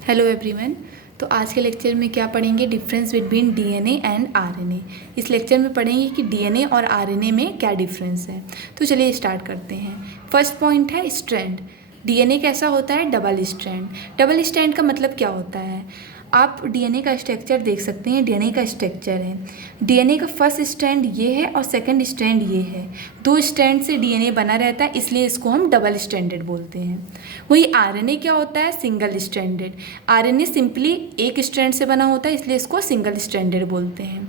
Hello everyone. तो आज के लेक्चर में क्या पढ़ेंगे? Difference between DNA and RNA. इस लेक्चर में पढ़ेंगे कि डीएनए और आरएनए में क्या डिफरेंस है। तो चलिए स्टार्ट करते हैं। फर्स्ट पॉइंट है स्ट्रैंड। डीएनए कैसा होता है? Double strand. डबल स्ट्रैंड का मतलब क्या होता है? आप डीएनए का स्ट्रक्चर देख सकते हैं। डीएनए का स्ट्रक्चर है, डीएनए का फर्स्ट स्ट्रैंड ये है और सेकंड स्ट्रैंड ये है। दो स्ट्रैंड से डीएनए बना रहता है, इसलिए इसको हम डबल स्ट्रैंडेड बोलते हैं। वही आरएनए क्या होता है? Single stranded. आरएनए सिंपली एक स्ट्रैंड से बना होता है, इसलिए इसको सिंगल स्ट्रैंडेड बोलते हैं।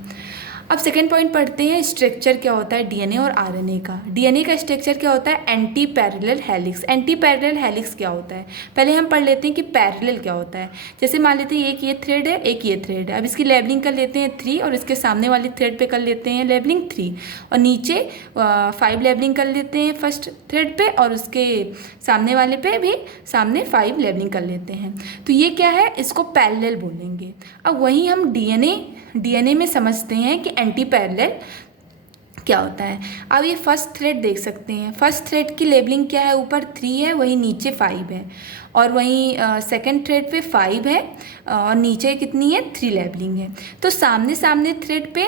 अब सेकेंड पॉइंट पढ़ते हैं, स्ट्रक्चर क्या होता है डीएनए और आरएनए का। डीएनए का स्ट्रक्चर क्या होता है? Anti parallel helix. Anti parallel helix क्या होता है? पहले हम पढ़ लेते हैं कि पैरेलल क्या होता है। जैसे मान लेते हैं एक ये थ्रेड है, एक ये थ्रेड है। अब इसकी लेबलिंग कर लेते हैं 3 और इसके सामने वाली थ्रेड पे कर लेते हैं लेबलिंग 3 और नीचे 5 लेबलिंग कर लेते हैं फर्स्ट थ्रेड पे और उसके सामने वाले पे भी सामने 5 लेबलिंग कर लेते हैं। तो ये क्या है? इसको पैरेलल बोलेंगे। अब वहीं हम डीएनए में समझते हैं कि एंटी पैरेलल क्या होता है। अब ये फर्स्ट थ्रेड देख सकते हैं। फर्स्ट थ्रेड की लेबलिंग क्या है? ऊपर 3 है, वहीं नीचे 5 है। और वहीं सेकंड थ्रेड पे 5 है और नीचे कितनी है? 3 लेबलिंग है। तो सामने सामने थ्रेड पे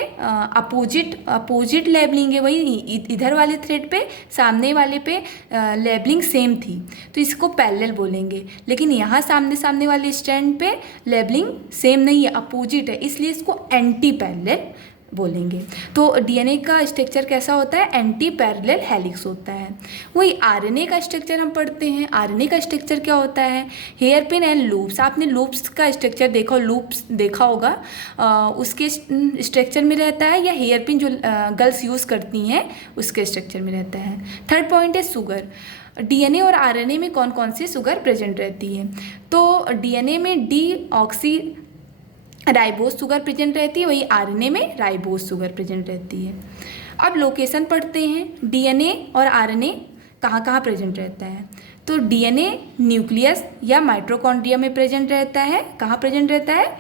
अपोजिट लेबलिंग है। वहीं इधर वाले थ्रेड पे सामने वाले पे लेबलिंग सेम थी, तो इसको पैरेलल बोलेंगे। लेकिन यहाँ सामने सामने वाले स्टैंड पे लेबलिंग सेम नहीं है, अपोजिट है, इसलिए इसको एंटी पैरेलल बोलेंगे। तो डीएनए का स्ट्रक्चर कैसा होता है? एंटी पैरेलल हेलिक्स होता है। वही आरएनए का स्ट्रक्चर हम पढ़ते हैं। आरएनए का स्ट्रक्चर क्या होता है? Hair pin and loops. आपने लूप्स का स्ट्रक्चर देखा, लूप्स देखा होगा, उसके स्ट्रक्चर में रहता है, या हेयर पिन जो गर्ल्स यूज़ करती हैं उसके स्ट्रक्चर में रहता है। थर्ड पॉइंट है शुगर। डीएनए और आरएनए में कौन कौन सी शुगर प्रेजेंट रहती है? तो डीएनए में डीऑक्सी राइबोस शुगर प्रेजेंट रहती है, वही आरएनए में राइबोस शुगर प्रेजेंट रहती है। अब लोकेशन पढ़ते हैं, डीएनए और आरएनए कहाँ कहाँ प्रेजेंट रहता है। तो डीएनए न्यूक्लियस या माइटोकॉन्ड्रिया में प्रेजेंट रहता है। कहाँ प्रेजेंट रहता है?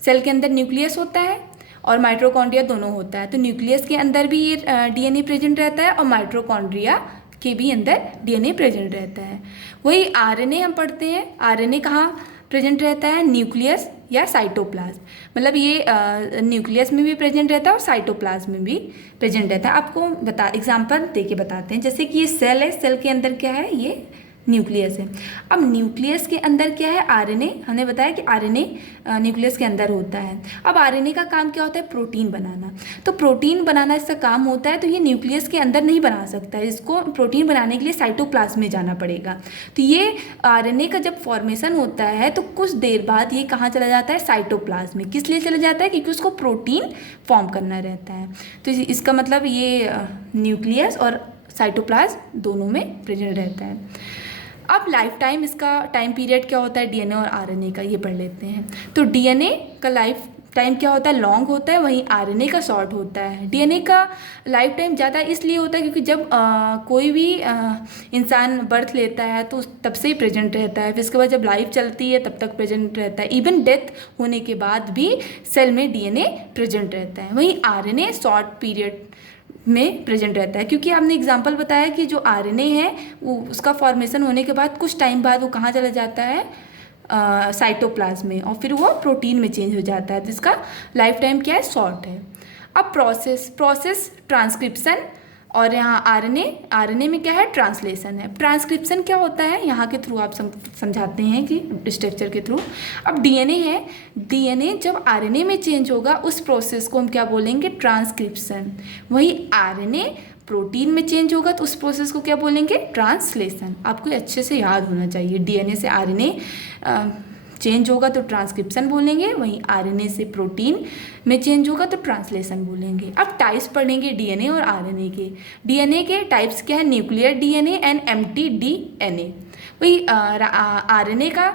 सेल के अंदर न्यूक्लियस होता है और माइटोकॉन्ड्रिया दोनों होता है। तो न्यूक्लियस के अंदर भी ये डीएनए प्रेजेंट रहता है और माइटोकॉन्ड्रिया के भी अंदर डीएनए प्रेजेंट रहता है। वही आरएनए हम पढ़ते हैं। आरएनए कहाँ प्रेजेंट रहता है? न्यूक्लियस या साइटोप्लाज्म। मतलब ये न्यूक्लियस में भी प्रेजेंट रहता है और साइटोप्लाज्म में भी प्रेजेंट रहता है। आपको एग्जांपल देके बताते हैं। जैसे कि ये सेल है, सेल के अंदर क्या है? ये न्यूक्लियस है। अब न्यूक्लियस के अंदर क्या है? आरएनए। हमने बताया कि आरएनए न्यूक्लियस के अंदर होता है। अब आरएनए का काम क्या होता है? प्रोटीन बनाना। तो प्रोटीन बनाना इसका काम होता है, तो ये न्यूक्लियस के अंदर नहीं बना सकता है। इसको प्रोटीन बनाने के लिए साइटोप्लाज्म में जाना पड़ेगा। तो ये आरएनए का जब फॉर्मेशन होता है तो कुछ देर बाद ये कहाँ चला जाता है? साइटोप्लाज्म में। किस लिए चला जाता है? क्योंकि उसको प्रोटीन फॉर्म करना रहता है। तो इसका मतलब ये न्यूक्लियस और साइटोप्लाज्म दोनों में प्रेजेंट रहता है। अब लाइफ टाइम, इसका टाइम पीरियड क्या होता है डीएनए और आरएनए का, ये पढ़ लेते हैं। तो डीएनए का लाइफ टाइम क्या होता है? लॉन्ग होता है, वहीं आरएनए का शॉर्ट होता है। डीएनए का लाइफ टाइम ज़्यादा इसलिए होता है क्योंकि जब कोई भी इंसान बर्थ लेता है तो तब से ही प्रेजेंट रहता है, फिर इसके बाद जब लाइफ चलती है तब तक प्रेजेंट रहता है। इवन डेथ होने के बाद भी सेल में डीएनए प्रेजेंट रहता है। वहीं आरएनए शॉर्ट पीरियड में प्रेजेंट रहता है, क्योंकि आपने एग्जांपल बताया कि जो आरएनए है वो उसका फॉर्मेशन होने के बाद कुछ टाइम बाद वो कहाँ चला जाता है? साइटोप्लाज्म में, और फिर वो प्रोटीन में चेंज हो जाता है। जिसका लाइफ टाइम क्या है? शॉर्ट है। अब प्रोसेस ट्रांसक्रिप्शन, और यहाँ आरएनए में क्या है? ट्रांसलेशन है। ट्रांसक्रिप्शन क्या होता है? यहाँ के थ्रू आप समझाते हैं कि स्ट्रक्चर के थ्रू। अब डीएनए है, डीएनए जब आरएनए में चेंज होगा उस प्रोसेस को हम क्या बोलेंगे? ट्रांसक्रिप्शन। वही आरएनए प्रोटीन में चेंज होगा तो उस प्रोसेस को क्या बोलेंगे? ट्रांसलेशन। आपको अच्छे से याद होना चाहिए। डीएनए से आरएनए चेंज होगा तो ट्रांसक्रिप्शन बोलेंगे, वहीं आरएनए से प्रोटीन में चेंज होगा तो ट्रांसलेशन बोलेंगे। अब टाइप्स पढ़ेंगे डीएनए और आरएनए के। डीएनए के टाइप्स क्या है? Nuclear DNA and empty DNA. वही आरएनए का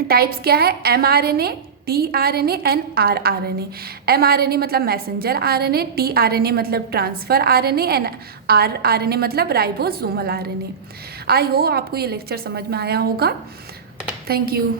टाइप्स क्या है? MRNA, tRNA and rRNA. MRNA मतलब मैसेंजर आरएनए, टीआरएनए मतलब ट्रांसफर आरएनए एंड आरआरएनए मतलब राइबोसोमल आरएनए। आई होप आपको ये लेक्चर समझ में आया होगा। Thank you.